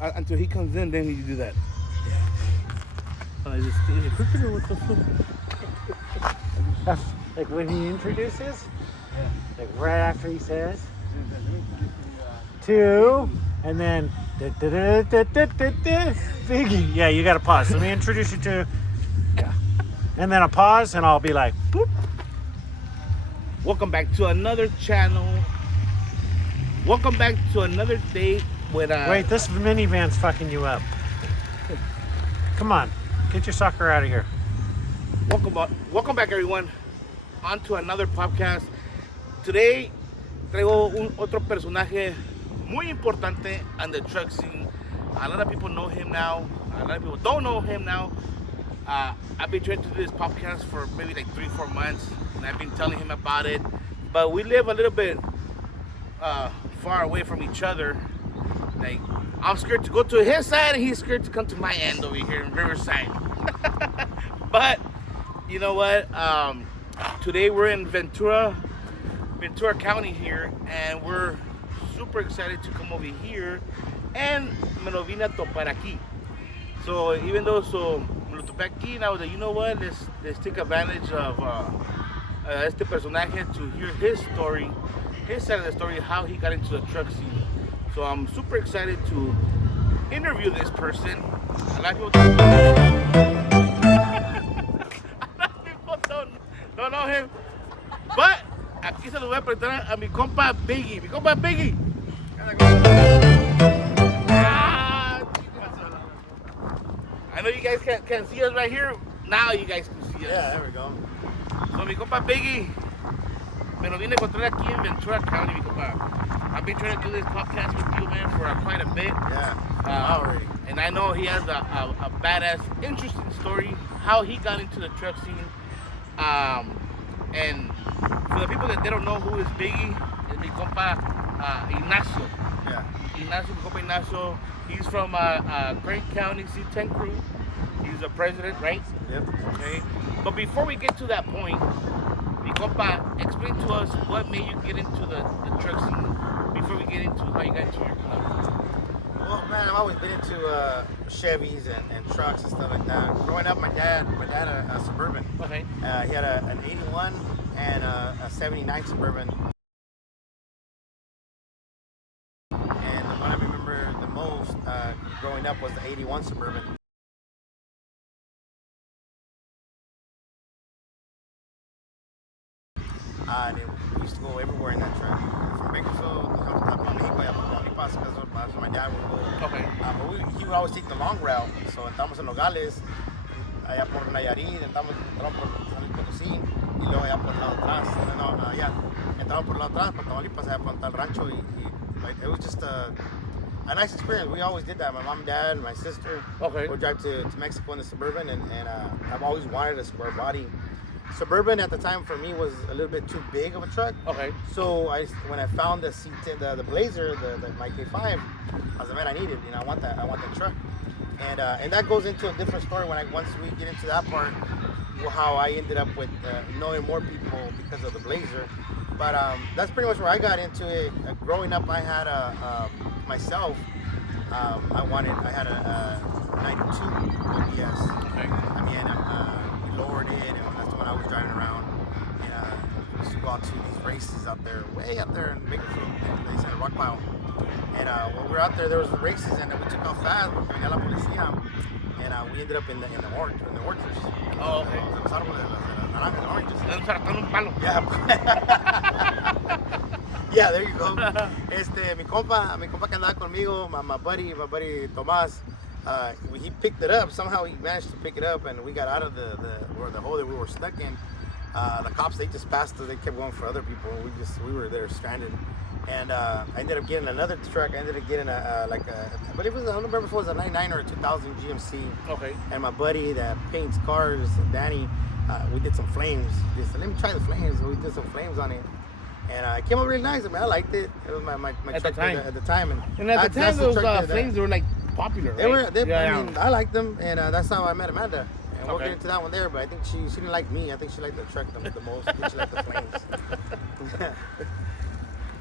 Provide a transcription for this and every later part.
until he comes in, then you do that. Is it crooked or what the fuck? Like when he introduces? Yeah. Like right after he says? Two, and then Biggie. Yeah, you gotta pause. Let me introduce you to. And then a pause, and I'll be like, boop. Welcome back to another channel. Welcome back to another date with Wait, this minivan's fucking you up. Come on, get your sucker out of here. Welcome back, everyone, on to another podcast. Today, traigo otro personaje muy importante on the truck scene. A lot of people know him now. A lot of people don't know him now. I've been trying to do this podcast for maybe like 3-4 months, and I've been telling him about it. But we live a little bit far away from each other. Like, I'm scared to go to his side, and he's scared to come to my end over here in Riverside. But you know what? Today we're in Ventura County here, and we're super excited to come over here. And me lo vine a topar aquí. So even though me lo topé aquí, and I was like, you know what? Let's take advantage of este personaje to hear his story, his side of the story, how he got into the truck scene. So I'm super excited to interview this person. A lot of people don't know him, but aquí se lo voy a presentar a mi compa Bigggy. Mi compa Bigggy. I know you guys can see us right here. Now you guys can see us. Yeah, there we go. So mi compa Bigggy, me lo vine a encontrar aquí en Ventura County, mi compa. I've been trying to do this podcast with you, man, for quite a bit. Yeah, already. And I know he has a badass, interesting story, how he got into the truck scene. And for the people that they don't know who is Bigggy, is mi compa Ignacio. Yeah. Ignacio, mi compa Ignacio. He's from Great County C10 crew. He's the president, right? Yep. Okay. But before we get to that point, mi compa, explain to us what made you get into the truck scene before we get into how you got into your club. Well, man, I've always been into Chevys and trucks and stuff like that. Growing up, my dad had a Suburban. Okay. He had an 81 and a 79 Suburban. And the one I remember the most growing up was the 81 Suburban. And we used to go everywhere in that truck. From Bakersfield, because that's where my dad would go. Okay. But he would always take the long route. So entramos en Nogales, allá por Nayarit, entramos por San Luis Potosí, y luego allá por el lado atrás. Entramos por el lado atrás, por Tamaulipas, allá por el rancho. Like, it was just a nice experience. We always did that. My mom and dad and my sister would drive to Mexico in the Suburban, and I've always wanted a square body. Suburban at the time for me was a little bit too big of a truck. Okay. So when I found the the Blazer, my K5, I was like, man, I need it. I want that truck. And that goes into a different story once we get into that part, how I ended up with knowing more people because of the Blazer. But that's pretty much where I got into it. Growing up, I had myself. I had a 92 OBS. Okay. I mean, we lowered it, and that's when I was driving around. And we used to go out to these races out there, way up there in Bakersfield, and they said Rock Pile. And when we were out there was races, and we took off fast, porque venía la policía, and we ended up in the orchards. Oh, okay. Los árboles, las naranjas, oranges. Un palo. Yeah. Yeah, there you go. Mi compa que andaba conmigo, my buddy Tomás, he picked it up. Somehow he managed to pick it up, and we got out of the hole that we were stuck in. The cops, they just passed us. They kept going for other people. We were there stranded. And I ended up getting another truck. I ended up getting I believe I don't remember if it was a 99 or a 2000 GMC. Okay. And my buddy that paints cars, Danny, we did some flames. He said, let me try the flames. We did some flames on it. And it came out really nice. I mean, I liked it. It was my at truck the time. at the time. And at the time, those flames were like popular, right? I mean, I liked them, and that's how I met Amanda. And we'll Okay. get into that one there, but I think she didn't like me. I think she liked the truck the most. I think she liked the flames.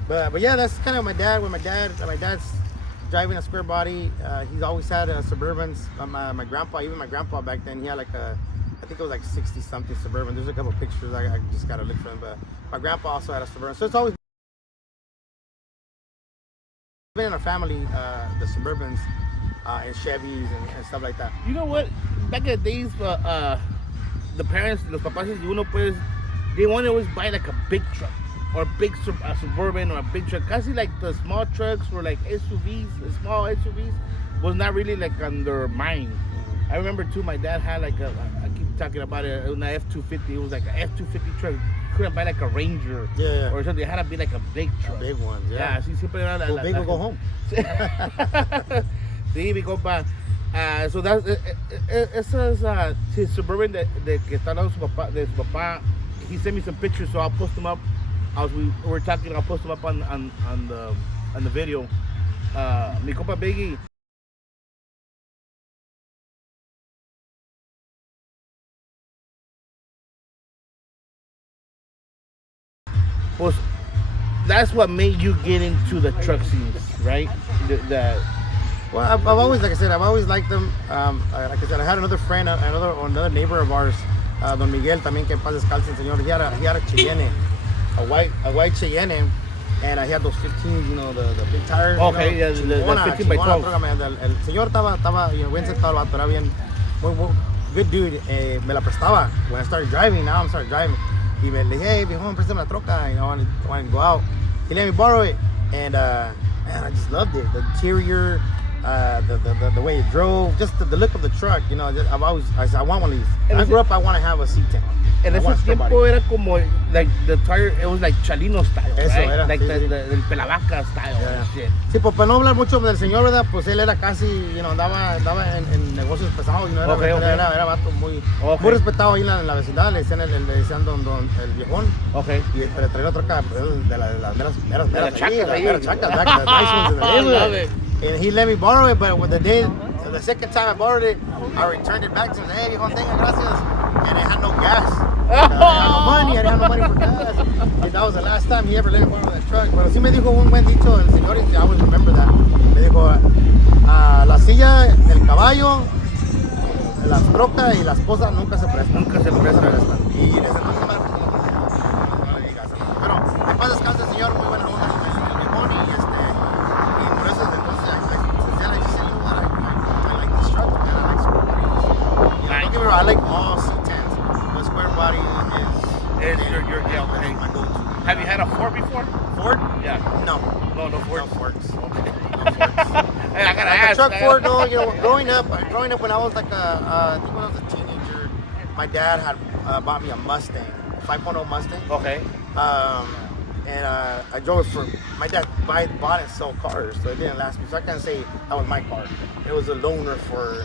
But yeah, that's kind of my dad. When my dad's driving a square body. He's always had Suburbans. My grandpa, even my grandpa back then, he had like I think it was like 60 something Suburban. There's a couple pictures. I just gotta look for them. But my grandpa also had a Suburban. So it's always been in our family, the Suburbans and Chevys and stuff like that. You know what? Back in the days, the parents, los papás de uno, pues, they want to always buy like a big truck or a big Suburban or a big truck. Casi like the small trucks were like SUVs, the small SUVs was not really like on their mind. I remember too, my dad had like I keep talking about it, an F-250. It was like an F-250 truck. You couldn't buy like a Ranger or something. It had to be like a big truck. Big ones, yeah. Sí, siempre era Well, big will go home. Sí, mi compa. So that's esa es his Suburban de que está hablando de su papá. He sent me some pictures, so I'll post them up. We were talking, I'll post them up on the video. Mi compa Bigggy. Pues, that's what made you get into the truck scenes, right? Well, I've always, like I said, I've always liked them. Like I said, I had another friend, another neighbor of ours, Don Miguel, también que en paz descanse el señor. He had a Cheyenne, a white Cheyenne, and I had those 15, you know, the big tires. Okay, you know, the 15 by 12. Troca, man. El señor estaba, you know, bien sentado el vato, era bien, muy good dude. Me la prestaba when I started driving. Now I'm started driving. Y me dije, hey, viejo, préstame la troca. You know, I want to go out. He let me borrow it, and man, I just loved it. The interior, the way it drove, just the look of the truck. You know, I said I want one of these. When I grew up, I want to have a C10. En ese tiempo era como like the tire, it was like Chalino style, Eso right? era, Like sí, the pelavaca style and shit. Sí, pues para no hablar mucho del señor, ¿verdad? Pues él era casi, you know, andaba en negocios pesados, you know, era vato muy respetado ahí en la vecindad, le decían don el viejón. Okay. Y pero traía otra troca de las meras chacas ahí. Meras chacas, the nice ones in the I love neighborhood. it. And he let me borrow it, but the second time I borrowed it, I returned it back to him. Hey, viejón, tenga, gracias. And it had no gas. I didn't have no money for gas. And that was the last time he ever let me borrow that truck. Pero sí me dijo un buen dicho el señor, y I always remember that. Me dijo, la silla, el caballo, las trocas y la esposa nunca se prestan. Nunca se prestan. Y desde entonces no le digas. Pero en paz descanse el señor, muy buena onda, el viejón, y por eso desde entonces I just said, you know what, I like this truck, man. I like square bodies. You know, don't get me wrong, I like all C10s. The square body is your okay. My go-to. Have you had a Ford before? Ford? Yeah. No Ford. No Fords. Okay. No Fords. Hey, I gotta Like ask. a truck Ford, no. You know, growing up when I was like I think when I was a teenager, my dad had bought me a Mustang, 5.0 Mustang. Okay. And I drove it for my dad. Bought and sold cars, so it didn't last me. So I can't say that was my car. It was a loaner for.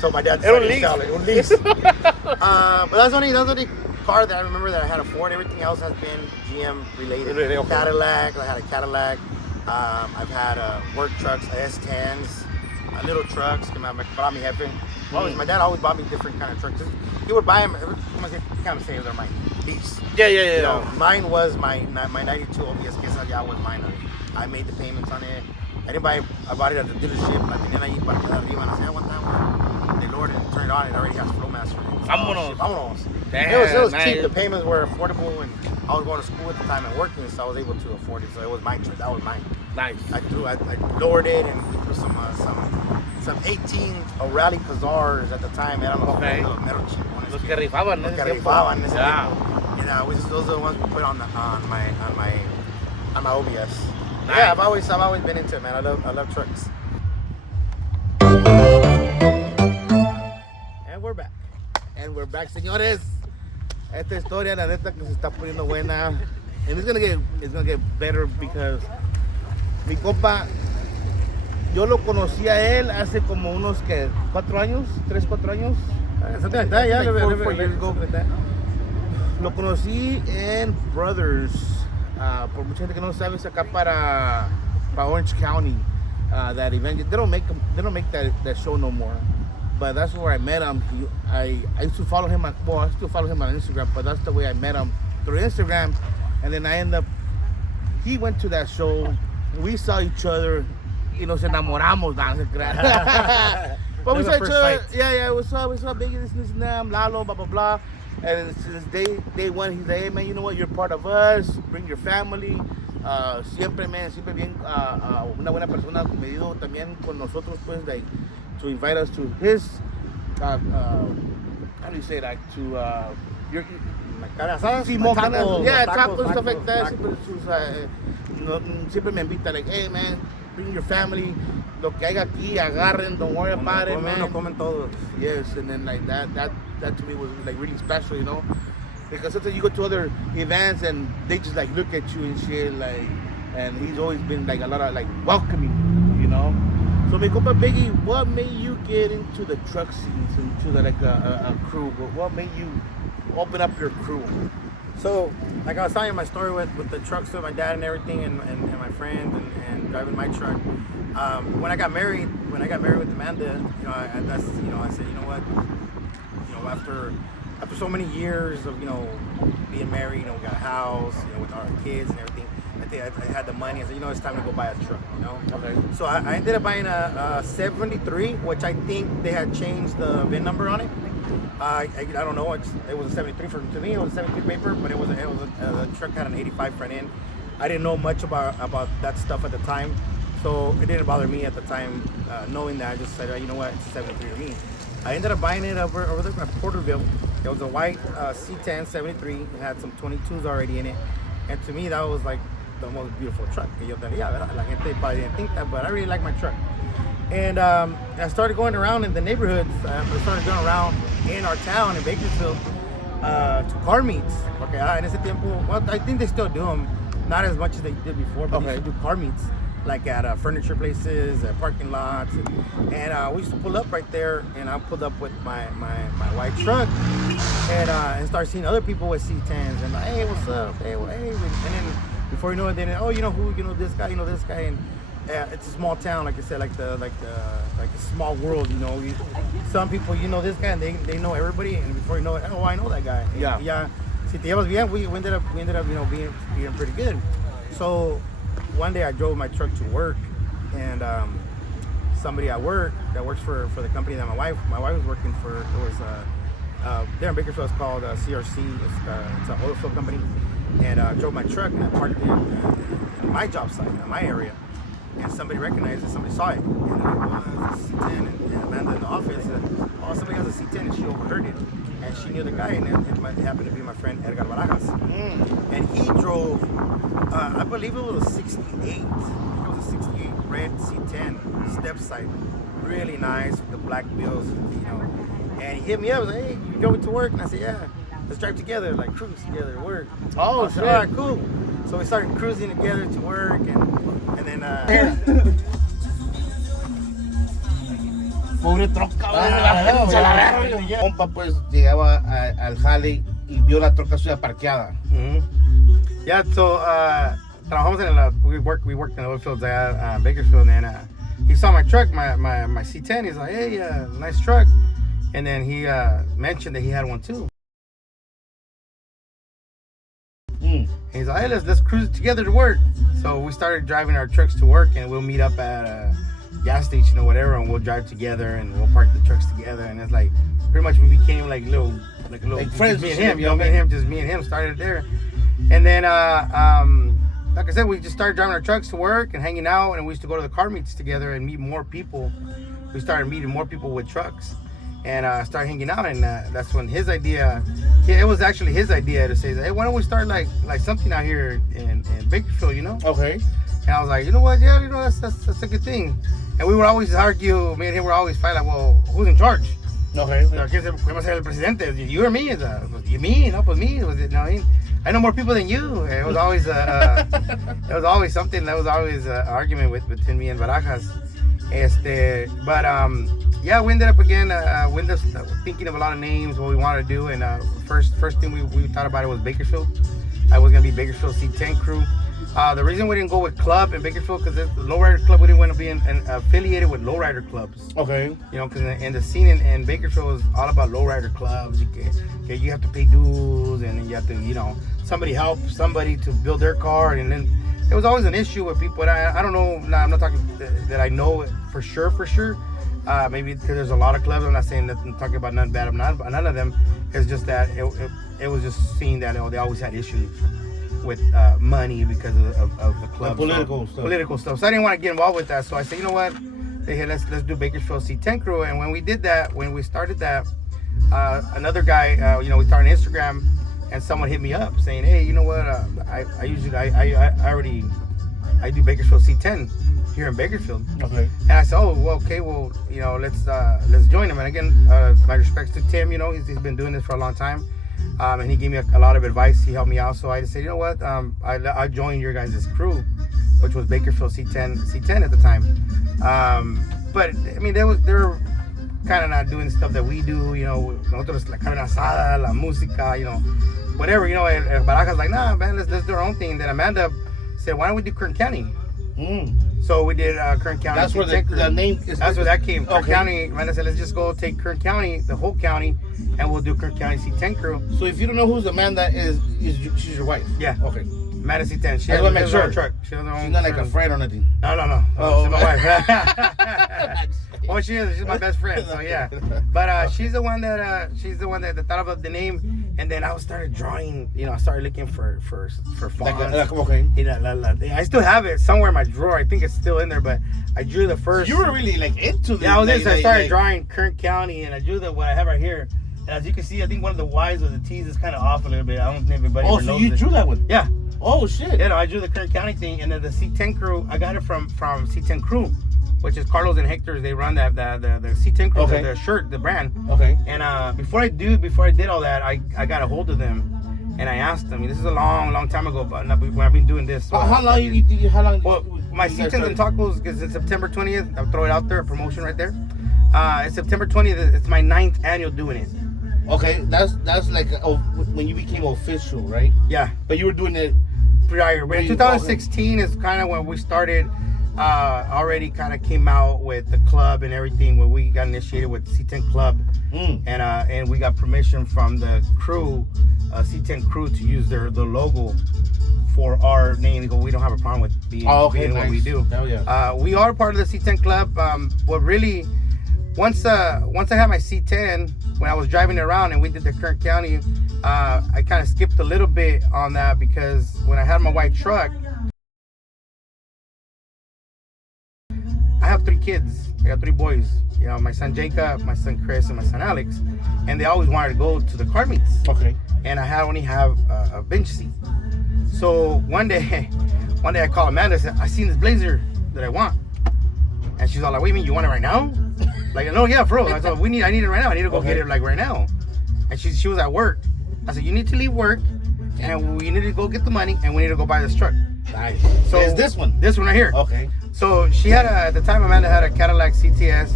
So my dad decided to sell it. Un lease. But that's the only car that I remember that I had a Ford. Everything else has been GM related. Okay. Cadillac. I had a Cadillac. I've had work trucks, S10s, little trucks. Para mi jefe. My dad always bought me different kind of trucks. He would buy them. I can't say they're mine. Lease. Yeah. You know, mine was my 92 OBS Quesadilla was mine. I made the payments on it. I bought it at the dealership. La tenían ahí para quedar arriba. And I said, aguanta. They lowered it and turned it on. It already has Flowmaster. Vámonos. Damn, It was nice. cheap. The payments were affordable, and I was going to school at the time and working, so I was able to afford it. So it was my truck. That was mine. Nice. I lowered it and we put some 18 O'Reilly Pazars at the time. Eran los metal chingones. Los que rifaban, Los que rifaban. Yeah. And those are the ones we put on my OBS. Nice. Yeah, I've always been into it, man. I love trucks. And we're back, señores. Esta historia, la neta, que se está poniendo buena. And it's gonna get better because mi compa, yo lo conocí a él hace como unos 4 años, 3, 4 años. Something like that, yeah. Like 4 years ago. Lo conocí en Brothers. Por mucha gente que no sabe, es acá para Orange County. That event. They don't make that show no more. But that's where I met him. I used to follow him I still follow him on Instagram, but that's the way I met him, through Instagram. And then he went to that show. We saw each other. y nos enamoramos. Nah, no se crean. But we It was saw a each first other, fight. yeah, we saw Biggie, this and that, Lalo, blah, blah, blah. And since day one, he's like, hey, man, you know what, you're part of us, bring your family. Siempre, man, siempre bien, una buena persona, comedido también con nosotros, pues, like, to invite us to his, how do you say that, to, your, Carne asada, Simón, tacos, yeah, tacos, tacos, stuff like that. tacos. Siempre me invita, like, hey, man, bring your family. Lo que haya aquí, agarren, don't worry about it, man. No comen todos. Yes, and then like that to me was like really special, you know, because sometimes you go to other events and they just like look at you and shit, like, and he's always been like a lot of like welcoming, you know. So mi compa Biggie, what made you get into the truck scenes, into the, like a crew? What made you open up your crew? So, like I was telling you my story with the trucks with my dad and everything, and my friend and driving my truck. When I got married with Amanda, I said, you know what, after so many years of being married, we got a house, with our kids and everything. I think I had the money. I said, it's time to go buy a truck, Okay. So I ended up buying a 73, which I think they had changed the VIN number on it. I don't know. It was a 73 to me. It was a 73 paper, but it was a truck had an 85 front end. I didn't know much about that stuff at the time, so it didn't bother me at the time. Knowing that, I just said, you know what, it's a 73 to me. I ended up buying it over there at Porterville. It was a white C10 73. It had some 22s already in it, and to me that was like the most beautiful truck. La gente probably didn't think that, but I really like my truck. And I started going around in the neighborhoods. I started going around in our town in Bakersfield to car meets. Okay, en ese tiempo, well, I think they still do them, not as much as they did before, but they used to do car meets, like at furniture places, at parking lots, and we used to pull up right there, and I pulled up with my white truck, and start seeing other people with C10s, and like, hey, what's up? Hey, well, hey, and then before you know it, then oh, you know who? You know this guy? You know this guy? And it's a small town, like I said, like a small world, some people, this guy, and they know everybody, and before you know it, oh, I know that guy. Yeah. Si te llevas bien, we ended up, being pretty good. So one day I drove my truck to work, and somebody at work that works for the company that my wife was working for, it was there in Bakersfield, it's called CRC. It's an oil field company, and I drove my truck and I parked it in my job site, in my area. And somebody recognized it, somebody saw it. And they're like, oh, it's a C10. And Amanda in the office said, oh, somebody has a C10, and she overheard it. And she knew the guy, and it happened to be my friend Edgar Barajas. And he drove, I believe it was a 68. I think it was a 68 red C10, step side. Really nice with the black wheels, And he hit me up, was like, hey, you drove it to work? And I said, yeah, let's drive together, like cruise together to work. Oh, shit. All right, cool. So we started cruising together to work, and then Pobre troca, la compa pues llegaba al jale y vio la troca suya parqueada. Yeah, so trabajamos we worked in the oil fields at Bakersfield, and he saw my truck, my C10. He's like, hey, nice truck. And then he mentioned that he had one too. He's like, hey, let's cruise together to work. So we started driving our trucks to work, and we'll meet up at a gas station or whatever, and we'll drive together, and we'll park the trucks together. And it's like pretty much we became like little friends. Me and him, me and him started there. And then like I said, we just started driving our trucks to work and hanging out, and we used to go to the car meets together and meet more people. We started meeting more people with trucks, and started hanging out, and that's when his idea. It was actually his idea to say, hey, why don't we start like something out here in Bakersfield, Okay. And I was like, you know what? Yeah, that's a good thing. And we would always argue. Me and him would always fight like, well, who's in charge? Okay. ¿Quién ser el presidente? You or me? You me? No, pues me. I know more people than you. It was always it was always something. That was always an argument between me and Barajas. But yeah, we ended up again. We ended up thinking of a lot of names, what we wanted to do, and first thing we thought about it was Bakersfield. I was gonna be Bakersfield C10 crew. The reason we didn't go with club in Bakersfield because the lowrider club, we didn't want to be affiliated with lowrider clubs. Okay. Because in the scene in Bakersfield is all about lowrider clubs. You have to pay dues, and you have to, somebody help somebody to build their car, and then It was always an issue with people. And I don't know. I'm not talking that I know it for sure. Maybe because there's a lot of clubs. I'm not saying that I'm talking about none bad. None of them. It's just that it was just seeing that they always had issues with money because of the club. Political stuff. So I didn't want to get involved with that. So I said, you know what? Hey, let's do Bakersfield C10 Crew. And when we did that, when we started that, another guy, we started Instagram, and someone hit me up saying, hey, you know what? I do Bakersfield C10 here in Bakersfield. Okay. And I said, oh, well, okay, well, let's join him. And again, my respects to Tim. He's been doing this for a long time, and he gave me a lot of advice. He helped me out. So I just said, you know what? I joined your guys' crew, which was Bakersfield C10 at the time. But I mean, they were kind of not doing stuff that we do. Nosotros la carne asada, la música, whatever. And Baraja's like, nah, man, let's do our own thing. Then Amanda said, why don't we do Kern County? So we did Kern County. That's where the name is. That's where that came. Okay. Kern County. Amanda said, let's just go take Kern County, the whole county, and we'll do Kern County C10 Crew. So if you don't know who's Amanda is she's your wife? Yeah. Okay. Amanda C10. She I has want to make her own sure. truck. She has her own. She's not like a friend or nothing. No. Oh, She's my wife. Well, she is. She's my best friend. So yeah. But she's the one that thought of the name, and then I started drawing. I started looking for fonts. Okay. I still have it somewhere in my drawer. I think it's still in there. But I drew the first. You were really into this. Yeah, I was into. I started drawing Kern County, and I drew what I have right here. And as you can see, I think one of the Y's or the T's is kind of off a little bit. I don't think everybody ever knows you drew that one? Yeah. Oh shit. I drew the Kern County thing, and then the C10 Crew. I got it from C10 Crew, which is Carlos and Hector's. They run the C10 Crew, okay. the shirt, the brand. Okay. And before I did all that, I got a hold of them, and I asked them. This is a long time ago, but when I've been doing this. So, how long? Well, my C10s and tacos is September 20th. I'll throw it out there, a promotion right there. It's September 20th. It's my 9th annual doing it. Okay, that's like when you became official, right? Yeah. But you were doing it prior. But 2016 is kind of when we started. Already kind of came out with the club and everything, where we got initiated with C10 Club, and we got permission from the crew, C10 Crew, to use the logo for our name. We don't have a problem with being nice. what we do. Hell yeah. We are part of the C10 Club. But really, once I had my C10, when I was driving it around and we did the Kern County, I kind of skipped a little bit on that, because when I had my white truck, I have 3 kids. I got 3 boys. My son Jacob, my son Chris, and my son Alex, and they always wanted to go to the car meets. Okay. And I only have a bench seat. So one day I called Amanda and said, I seen this blazer that I want. And she's all like, what do you mean, you want it right now? Like, no, yeah, bro. I said, I need it right now. I need to go get it like right now. And she was at work. I said, you need to leave work, and we need to go get the money, and we need to go buy this truck. Nice. So it's this one. This one right here. Okay. So she had at the time, Amanda had a Cadillac CTS.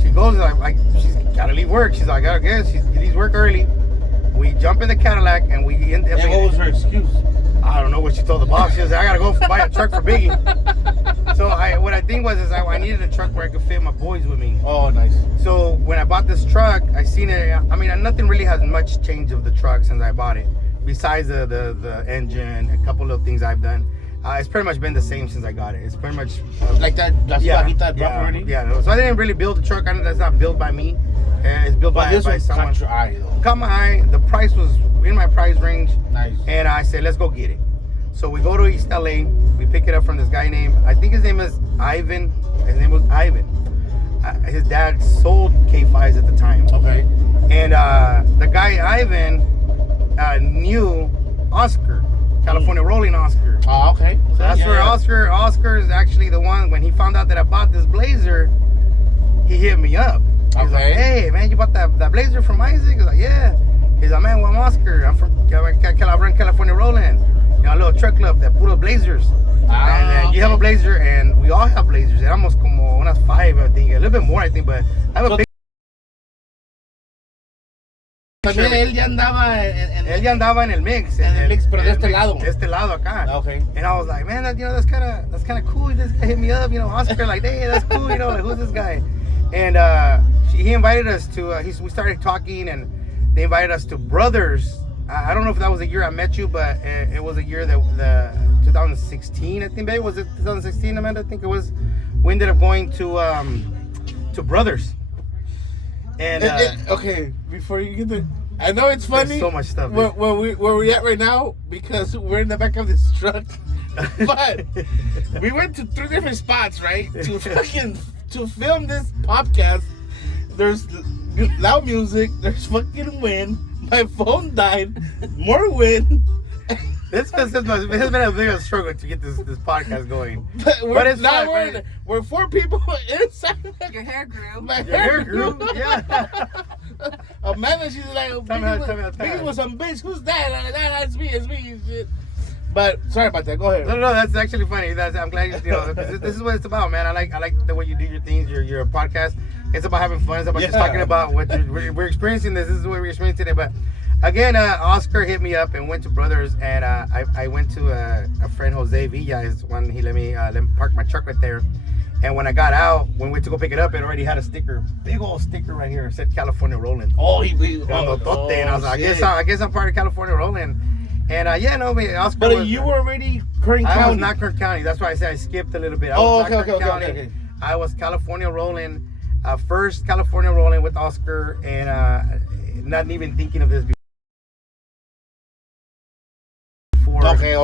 She goes like she's gotta leave work. She's like, I guess she leaves work early. We jump in the Cadillac, and we end up. And what was her excuse? I don't know what she told the boss. She was like, I gotta go buy a truck for Bigggy. So what I think was I needed a truck where I could fit my boys with me. Oh, nice. So when I bought this truck, I seen it. I mean, nothing really has much changed of the truck since I bought it, besides the engine, a couple of things I've done. It's pretty much been the same since I got it. It's pretty much like that. That's already. Yeah. So I didn't really build the truck. That's not built by me. It's built by someone. Caught your eye, though. Caught my eye. The price was in my price range. Nice. And I said, let's go get it. So we go to East LA. We pick it up from this guy named, I think his name is Ivan. His name was Ivan. His dad sold K5s at the time. Okay. And the guy Ivan knew Oscar, California Rolling Oscar. Oh, okay. So that's where Oscar is actually the one. When he found out that I bought this blazer, he hit me up. He's like, hey man, you bought that blazer from Isaac? He's like, yeah. He's like, man, well, I'm Oscar. I'm from California Rolling. A little truck club that put up blazers. And you have a blazer, and we all have blazers. And almost como unas 5, I think. A little bit more, I think, but I have a big. También él ya andaba en el mix. En el mix, pero de este lado. De este lado acá. Okay. And I was like, man, that's kind of cool. This guy hit me up, Oscar, like, hey, that's cool, like, who's this guy? And he invited us to. We started talking, and they invited us to Brothers I don't know if that was the year I met you, but it was a year that the 2016, I think, babe. Was it 2016, Amanda? I think it was. We ended up going to Brothers. And okay, before you get there, I know it's funny. So much stuff. Where we at right now, because we're in the back of this truck. But we went to 3 different spots, right? To film this podcast. There's loud music. There's fucking wind. My phone died. More wind. This has been a big struggle to get this podcast going. But it's not. We're 4 people inside. Your hair grew. My Your hair grew. Yeah. Amanda, she's like, Biggy was some bitch. Who's that? That's me. It's me. And shit. But sorry about that. Go ahead. No, that's actually funny. I'm glad you know. This is what it's about, man. I like the way you do your things. Your podcast. It's about having fun. It's about just talking about what we're experiencing. This is what we're experiencing today. But again, Oscar hit me up and went to Brothers, and I went to a friend, Jose Villa. Is one he let me park my truck right there. And when I got out, when we went to go pick it up, it already had a sticker, big old sticker right here. It said California Rolling. Oh, and I was like, I guess I'm part of California Rolling. And Oscar. But you were already Kern County. I was not Kern County. That's why I said I skipped a little bit. Okay. I was California Rolling, first California Rolling with Oscar, and not even thinking of this before. Okay.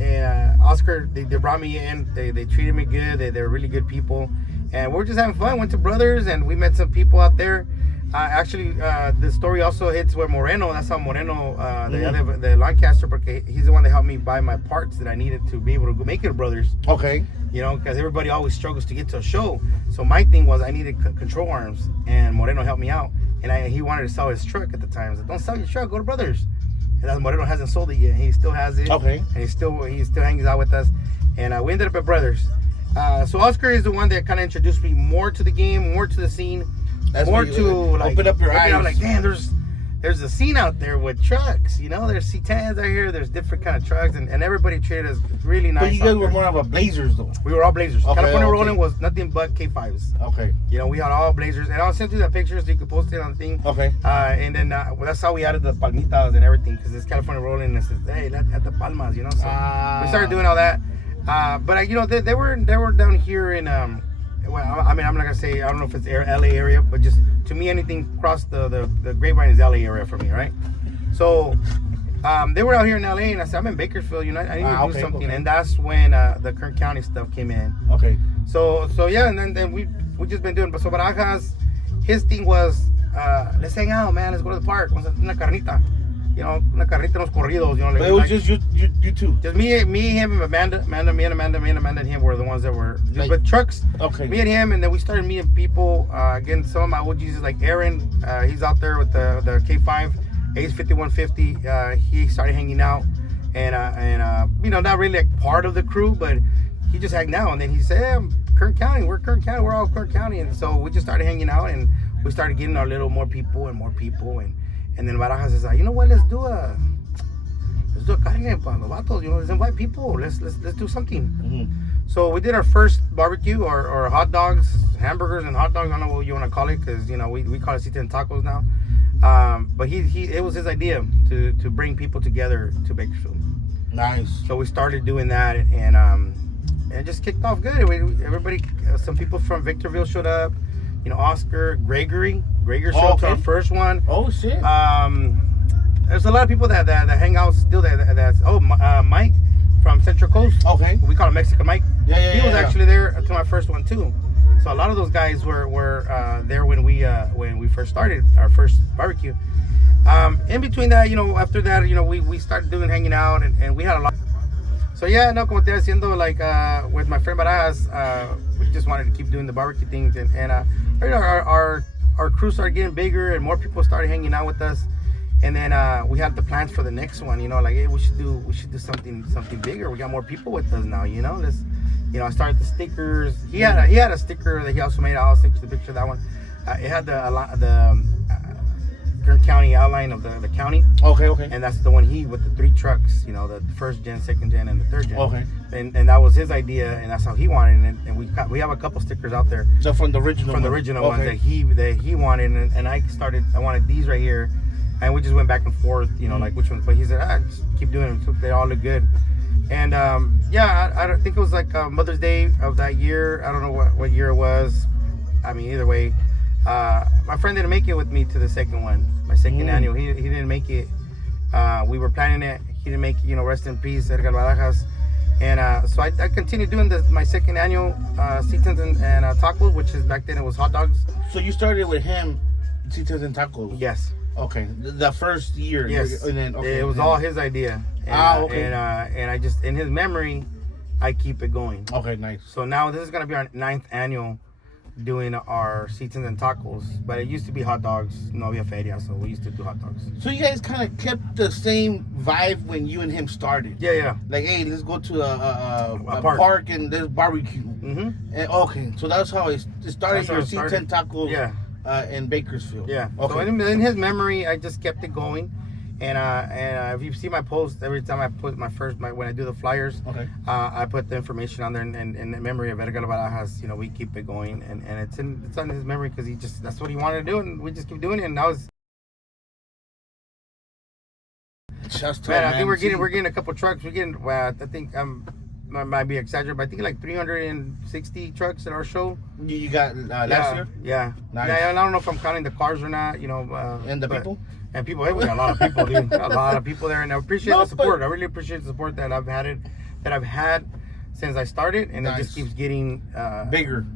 And Oscar, they brought me in. They treated me good. They're really good people, and we're just having fun. Went to Brothers, and we met some people out there. Actually, the story also hits where Moreno. That's how Moreno, the Lancaster, because he's the one that helped me buy my parts that I needed to be able to make it to Brothers. Okay. You know, because everybody always struggles to get to a show. So my thing was I needed control arms, and Moreno helped me out. And he wanted to sell his truck at the time. I said, "Don't sell your truck. Go to Brothers." And as Moreno hasn't sold it yet. He still has it. Okay. And he still hangs out with us. And we ended up at Brothers. So Oscar is the one that kind of introduced me more to the game, more to the scene. That's more to like open up your eyes. I'm like, damn, there's a scene out there with trucks. You know, there's C10s out here. There's different kind of trucks, and everybody treated us really nice. But you guys were more of a Blazers, though. We were all Blazers. Okay, California Rolling was nothing but K5s. Okay. You know, we had all Blazers, and I'll send you the pictures so you can post it on the thing. Okay. And then that's how we added the palmitas and everything, because it's California Rolling, and it says, hey, at the palmas, you know. So we started doing all that. But you know, they were down here in well, I mean, I'm not gonna say, I don't know if it's LA area, but just to me, anything across the Grapevine is LA area for me, right? So they were out here in LA, and I said, I'm in Bakersfield, you know, I need to do something. Okay. And that's when the Kern County stuff came in. Okay. So yeah, and then we just been doing. But so Barajas, his thing was, let's hang out, man. Let's go to the park. Una carnita. You know, una carnita, unos corridos. You know, but it was just you two. Just me, him, and Amanda, and him were the ones that were. Like, but trucks. Okay. Me and him, and then we started meeting people. Again, some of my OGs like Aaron. He's out there with the K5, Ace 5150. He started hanging out, and you know, not really like part of the crew, but he just hanged out. And then he said, hey, I'm Kern County. We're Kern County. We're all Kern County. And so we just started hanging out, and we started getting our little more people. And then Barajas is like, you know what? Let's do a carne para los vatos. You know, let's invite people. Let's do something. Mm-hmm. So we did our first barbecue, or hot dogs, hamburgers and hot dogs. I don't know what you want to call it, because you know we call it C10 tacos now. But it was his idea to bring people together to Bakersfield. Nice. So we started doing that, and it just kicked off good. Everybody, some people from Victorville showed up. You know, Oscar, Gregory showed up to our first one. Oh shit. There's a lot of people that hang out still. Mike from Central Coast. Okay. We call him Mexican Mike. Yeah. He was actually there to my first one too. So a lot of those guys were there when we first started our first barbecue. In between that, you know, after that, you know, we started hanging out, and we had a lot. So yeah, no, como te haciendo, like with my friend Barajas, we just wanted to keep doing the barbecue things, and you know, our crew started getting bigger, and more people started hanging out with us, and then we had the plans for the next one. You know, like, hey, we should do something bigger. We got more people with us now. You know, I started the stickers. He had a sticker that he also made. I'll send you the picture of that one. It had the Kern County outline of the county. Okay. And that's the one with the 3 trucks, you know, the first gen, second gen, and the third gen. Okay. And that was his idea, and that's how he wanted it. And we have a couple stickers out there. So from the original ones that he wanted, and I wanted these right here. and we just went back and forth, you know, like which ones. But he said, just keep doing them. They all look good. And I think it was like Mother's Day of that year. I don't know what year it was. I mean, either way, my friend didn't make it with me to the second one, my second annual. He didn't make it. We were planning it. He didn't make it. You know, rest in peace, Edgar Barajas. And so I continued doing my second annual Citas and tacos, which is back then it was hot dogs. So you started with him, Citas and tacos. Yes. Okay, the first year. Yes. And then, it was all his idea. And, okay. And I just, in his memory, I keep it going. Okay, nice. So now this is gonna be our 9th annual doing our Citas and tacos, but it used to be hot dogs. No había feria, so we used to do hot dogs. So you guys kind of kept the same vibe when you and him started. Yeah. Like, hey, let's go to a park and there's barbecue. Mm-hmm. And, okay, so that's how it started. Your Citas and tacos. Yeah. In Bakersfield. Yeah. Okay. So in his memory, I just kept it going. And if you see my post, every time I put when I do the flyers, okay, I put the information on there, and in the memory of Edgar Barajas, you know, we keep it going, and it's on his memory because that's what he wanted to do, and we just keep doing it. And now I think we're getting a couple trucks. We're getting, I think I might be exaggerating, but I think like 360 trucks at our show. You got last year? Yeah. Nice. Yeah, I don't know if I'm counting the cars or not, you know. And the people? And people, hey, we got a lot of people, dude. Got a lot of people there, and I appreciate the support. I really appreciate the support that I've had since I started, and nice. It just keeps getting bigger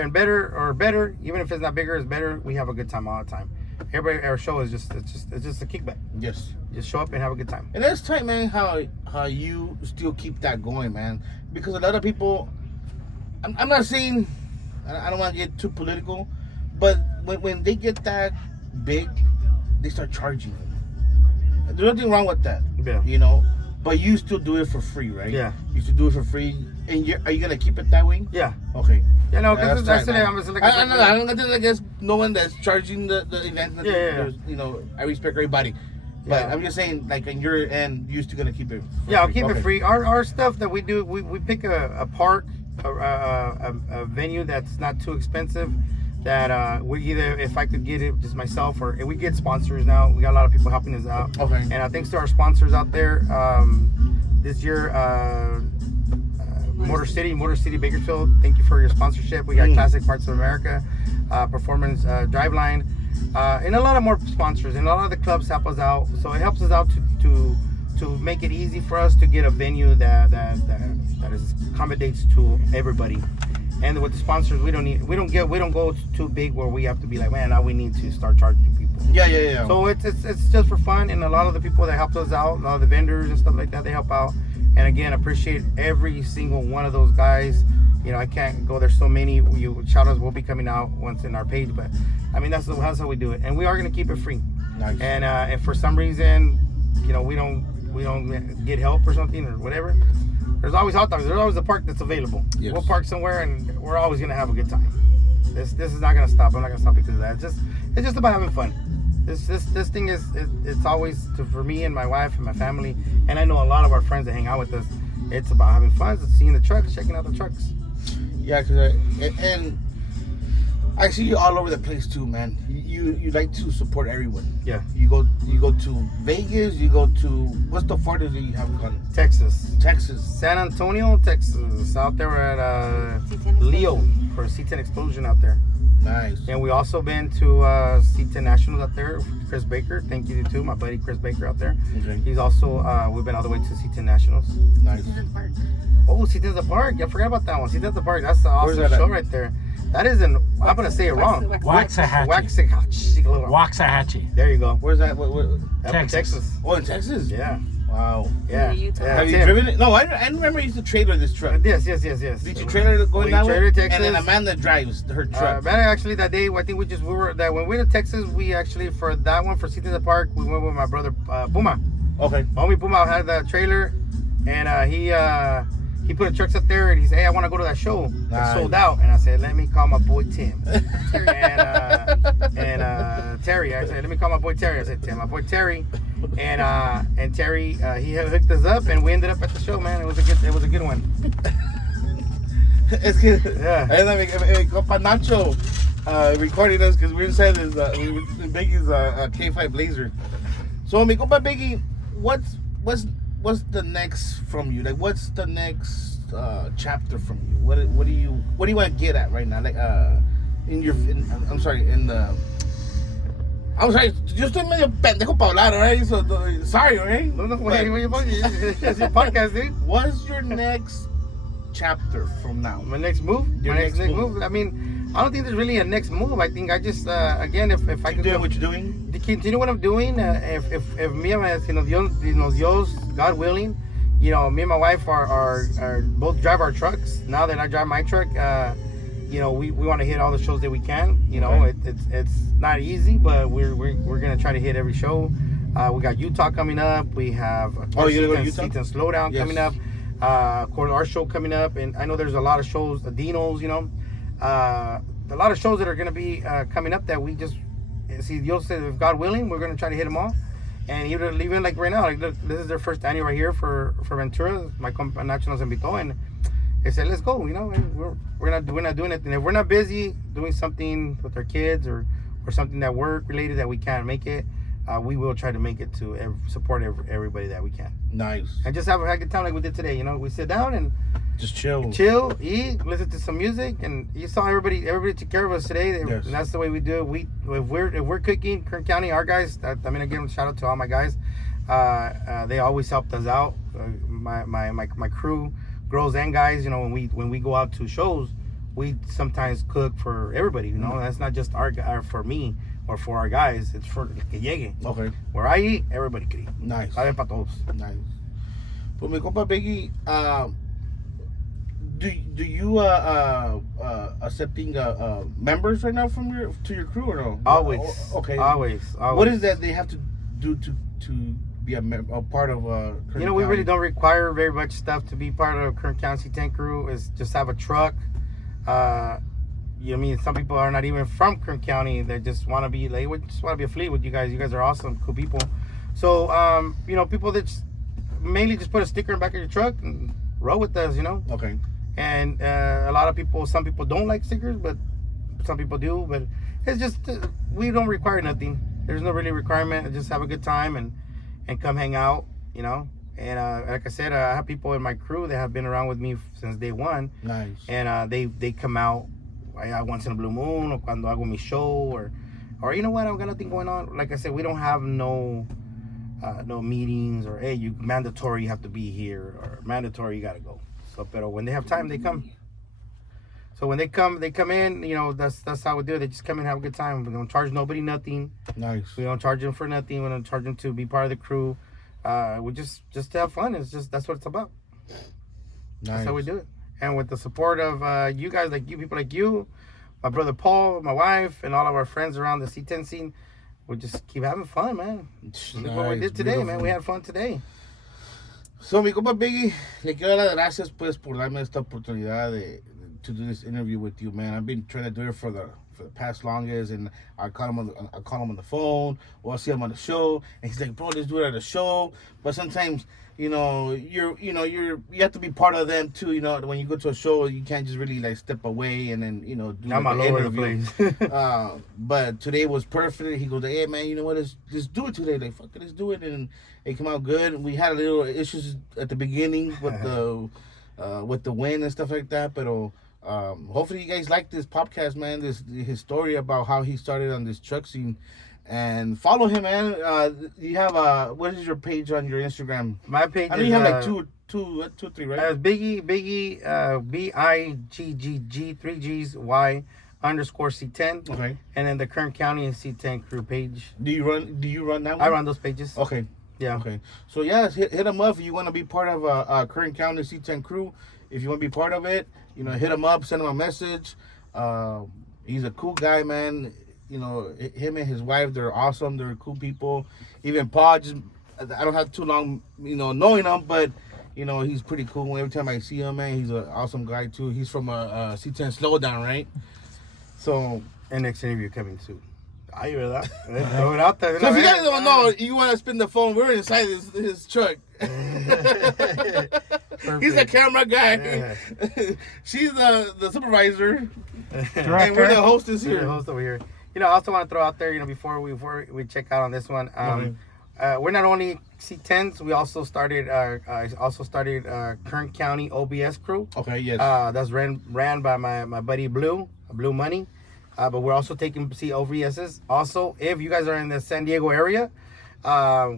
and better. Even if it's not bigger, it's better. We have a good time all the time. Everybody, our show is just a kickback. Yes. Just show up and have a good time. And that's tight, man. How you still keep that going, man? Because a lot of people, I'm not saying, I don't want to get too political, but when they get that big, they start charging them. There's nothing wrong with that. Yeah. You know, but you still do it for free, right? Yeah. You still do it for free, and are you gonna keep it that way? Yeah. Okay. Yeah, no, because I don't guess no one that's charging the event. Yeah. You know, I respect everybody. But Yeah. I'm just saying, like, on your end, you're still gonna keep it. Yeah, I'll keep it free. Our stuff that we do, we pick a park, a venue that's not too expensive. That we either, if I could get it just myself, or we get sponsors now. We got a lot of people helping us out. Okay. And thanks to our sponsors out there, this year, Motor City Bakersfield. Thank you for your sponsorship. We got Classic Parts of America, Performance Driveline. And a lot of more sponsors, and a lot of the clubs help us out. So it helps us out to make it easy for us to get a venue that accommodates to everybody. And with the sponsors, we don't go too big where we have to be like, man, now we need to start charging people. Yeah. So it's just for fun, and a lot of the people that helped us out, a lot of the vendors and stuff like that, they help out. And again, appreciate every single one of those guys. You know, I can't go. There's so many. Shout outs will be coming out once in our page, but I mean that's how we do it, and we are gonna keep it free. Nice. And if for some reason, you know, we don't get help or something or whatever, there's always hot dogs. There's always a park that's available. Yes. We'll park somewhere, and we're always gonna have a good time. This is not gonna stop. I'm not gonna stop because of that. It's just about having fun. This thing is it's always for me and my wife and my family, and I know a lot of our friends that hang out with us. It's about having fun. It's seeing the trucks, checking out the trucks. Yeah, and I see you all over the place too, man. You like to support everyone. Yeah. You go to Vegas. You go to, what's the farthest that you have gone? Texas, San Antonio, Texas. Out there at Leo for a C10 explosion out there. Nice. And we also been to C10 Nationals out there. Chris Baker, thank you too, my buddy Chris Baker out there. Okay. He's also we've been all the way to C10 Nationals. Nice. Oh, C10's the Park. I forgot about that one. C10's the Park. That's the awesome show right there. That is in, I'm gonna say it wrong. Waxahachie. There you go. Where's that? Texas. Oh, in Texas? Yeah. Wow. Yeah. Have you driven it? No, I remember you used to trailer this truck. Yes. Did you trailer going that way? Texas. And then Amanda drives her truck. Amanda actually that day, I think when we were to Texas, we actually for that one for C10 the Park, we went with my brother Puma. Okay. Homie Puma had the trailer, and he put the trucks up there, and he said, "Hey, I want to go to that show." Nice. It sold out, and I said, "Let me call my boy Tim." and Terry. I said, "Let me call my boy Terry." I said, "Tim, my boy Terry," and Terry he hooked us up, and we ended up at the show. Man, it was a good one. Es que Yeah. compa Nacho recording us because we're inside his Biggie's K5 Blazer. So, mi compa Biggie, what's the next from you? Like, what's the next chapter from you? What do you want to get at right now? Like, I'm sorry, yo estoy medio pendejo para hablar, alright? So, sorry, alright? No, it's your podcast, dude. What's your next chapter from now? My next move? Your My next next move. move? I mean, I don't think there's really a next move. I think I just, again, if I Keep could doing what you're doing? continue what I'm doing, if me and si nos Dios, God willing, me and my wife are both drive our trucks. Now that I drive my truck, we want to hit all the shows that we can. Okay. It's not easy, but we're gonna try to hit every show. We got Utah coming up. We have you're gonna go to Utah? Seaton Slowdown coming up. Of course, our show coming up, and I know there's a lot of shows, the Dinos, a lot of shows that are gonna be coming up that we just see. Dios said, if God willing, we're gonna try to hit them all. And even like right now, like look, this is their first annual right here for Ventura. My compa Nacho nos invitó, and they said, let's go. We're not doing it, and if we're not busy doing something with our kids or something that work related that we can't make it, we will try to make it to support everybody that we can. Nice. And just have a good time like we did today. We sit down and Just chill, eat, listen to some music, and you saw everybody took care of us today. Yes. And that's the way we do it. If we're cooking, Kern County, our guys, I'm gonna give them a shout out to all my guys. They always helped us out. My crew, girls and guys, when we go out to shows, we sometimes cook for everybody. That's not just for me or for our guys. It's for que llegue. Okay. Where I eat, everybody can eat. Nice. Sabe pa' todos. Nice. Pues mi compa Biggie, do you accepting members right now to your crew or no? Always. Okay. Always. What is that they have to do to be a part of Kern we really County? don't require very much stuff to be part of Kern County C10 crew. Is just have a truck. Some people are not even from Kern County. They just want to be like, we just want to be a fleet with you guys. You guys are awesome, cool people. So, people that mainly just put a sticker in the back of your truck and roll with us, Okay. And some people don't like stickers, but some people do. But it's just, we don't require nothing. There's no really requirement. Just have a good time and come hang out, And like I said, I have people in my crew that have been around with me since day one. Nice. And they come out once in a blue moon, or cuando hago mi show, or you know what, I've got nothing going on. Like I said, we don't have no meetings, or hey, you mandatory you have to be here, or mandatory you gotta go. So, pero when they have time, they come. So when they come in, that's how we do it. They just come and have a good time. We don't charge nobody nothing. Nice. We don't charge them for nothing. We don't charge them to be part of the crew. We just to have fun. That's what it's about. Nice. That's how we do it. And with the support of you guys, people like you, my brother Paul, my wife, and all of our friends around the C10 scene, we just keep having fun, man. Nice. What we did today, man. We had fun today. So, mi compa Biggie, le quiero dar las gracias, pues, por darme esta oportunidad to do this interview with you, man. I've been trying to do it for the past longest, and I call him on the phone, or I see him on the show, and he's like, bro, let's do it at the show. But sometimes, you have to be part of them too. When you go to a show, you can't just really like step away and then do I'm all over the place. But today was perfect. He goes, hey man, you know what? Let's do it today. Like, fuck it, let's do it, and it came out good. We had a little issues at the beginning with the wind and stuff like that, but hopefully you guys like this podcast, man. His story about how he started on this truck scene. And follow him, man. You have what is your page on your Instagram? My page. I know you have like two, 3, right? It's bigggy, BIGGG 3Gs Y _C10. Okay. And then the Kern County and C10 crew page. Do you run that one? I run those pages. Okay. Yeah. Okay. So yeah, hit him up if you want to be part of Kern County C10 crew. If you want to be part of it, hit him up, send him a message. He's a cool guy, man. Him and his wife, they're awesome. They're cool people. Even Paul, I don't have too long, knowing him, but, he's pretty cool. Every time I see him, man, he's an awesome guy, too. He's from a C10 Slowdown, right? So... And next interview coming soon. I hear that. Throw it out there. So if you guys don't know, you want to spin the phone, we're inside his truck. He's the camera guy. Yeah. She's the supervisor. Director. And we're the hostess We're here. the host over here. I also want to throw out there, before we check out on this one, we're not only C10s. We also started Kern County OBS crew. Okay, yes. That's ran by my buddy Blue Money. But we're also taking OVSs. Also, if you guys are in the San Diego area,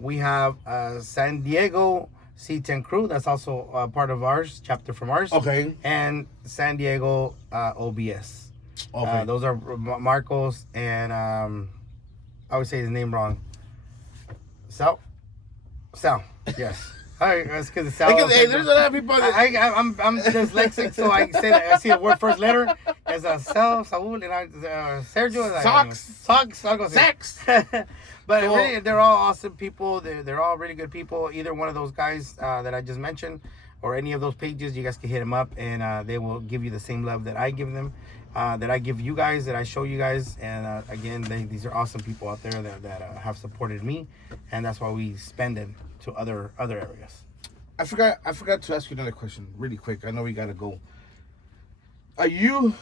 we have San Diego C10 crew. That's also part of ours, chapter from ours. Okay. And San Diego OBS. Okay. Those are Marcos and I would say his name wrong. Sal. Yes. All right, that's because it's Sal. Because, hey, there's a lot of people that... I'm dyslexic, so I say that I see the word first letter as a Saul, and Sergio. Socks. Algo así. Sex. But really, they're all awesome people. They're all really good people. Either one of those guys that I just mentioned, or any of those pages, you guys can hit them up, and they will give you the same love that I give them, that I give you guys, that I show you guys. And again, these are awesome people out there that have supported me, and that's why we spend it to other areas. I forgot to ask you another question really quick. I know we gotta go. Are you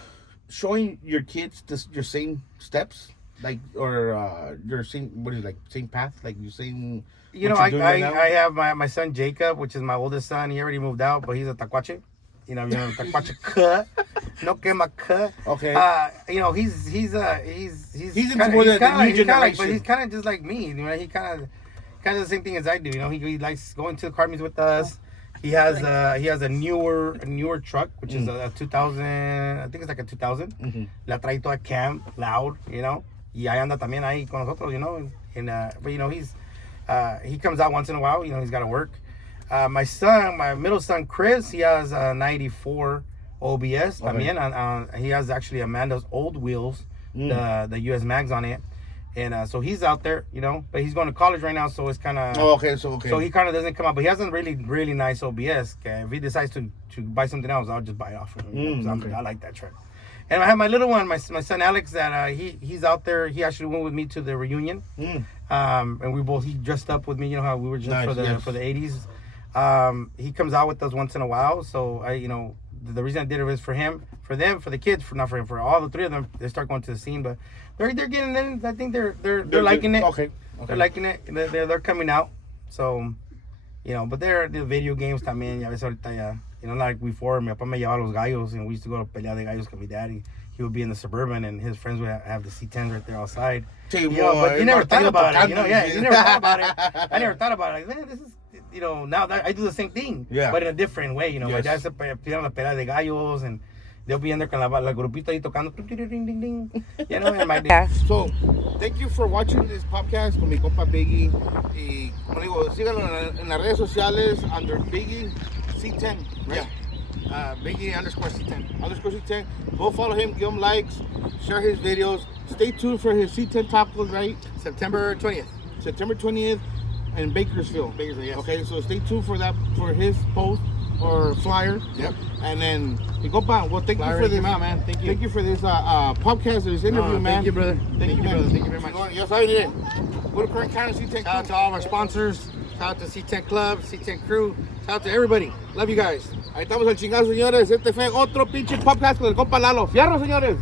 showing your kids your same steps, like, or your same path, like you same? You know, I have my son Jacob, which is my oldest son. He already moved out, but he's a tacuache. You know, tacuache cut, no quema cut. Okay. You know, he's into more than the new generation. But he's kind of just like me. You know, he kind of the same thing as I do. You know, he likes going to the car meets with us. He has a newer truck, which is a 2000. I think it's like a 2000. Mm-hmm. La trae toda camp, loud. You know, y ahí anda también ahí con nosotros. You know, and but you know he comes out once in a while. You know, he's got to work. My middle son Chris, he has a 94 OBS. Okay. También, he has actually Amanda's old wheels, the US mags on it. And so he's out there, you know, but he's going to college right now, so it's kind of... Oh, okay. So he kind of doesn't come out, but he has a really, really nice OBS. Okay? If he decides to buy something else, I'll just buy it off of him. Okay. I like that truck. And I have my little one, my son Alex, that he's out there. He actually went with me to the reunion. And he dressed up with me, you know how we were just for the 80s. He comes out with us once in a while, so the reason I did it was for him, for them, for the kids, not for him, for all the three of them. They start going to the scene, but they're getting in. I think they're liking it. Okay. They're liking it. They're coming out. So, you know, but they're the video games también. Ya ves ahorita ya, you know, like before, mi papá me llevaba los gallos, and we used to go to pelea de gallos with my daddy. He would be in the Suburban, and his friends would have the C10s right there outside. You know, but you never thought about it. You know, you never thought about it. I never thought about it. Like, man, this is. You know, now that I do the same thing, but in a different way. You know, my dad se pelean la pelea de gallos, and they'll be in there con la grupito ahí tocando, ding, ding, ding. You know, and my dad. So, thank you for watching this podcast con mi compa Biggy. Y como digo, síganlo en las redes sociales under Biggy C10, right? Yeah. Biggy _C10. Go follow him, give him likes, share his videos. Stay tuned for his C10 tacos, right? September 20th. In Bakersfield. Yes. Okay, so stay tuned for that, for his post or flyer. Yep. And then, compa, well, thank flyer you for this. Out, man. Thank you. Thank you for this podcast, this interview, man. Thank you, brother. Thank you, brother. Thank you very much. Yes, I did. Go to Kern County C10 Shout out to all of our sponsors. Shout out to C10 Club, C10 Crew. Shout out to everybody. Love you guys. Ahí estamos al chingado, señores. Este fue otro pinche podcast con el compa Lalo. Fierro, señores.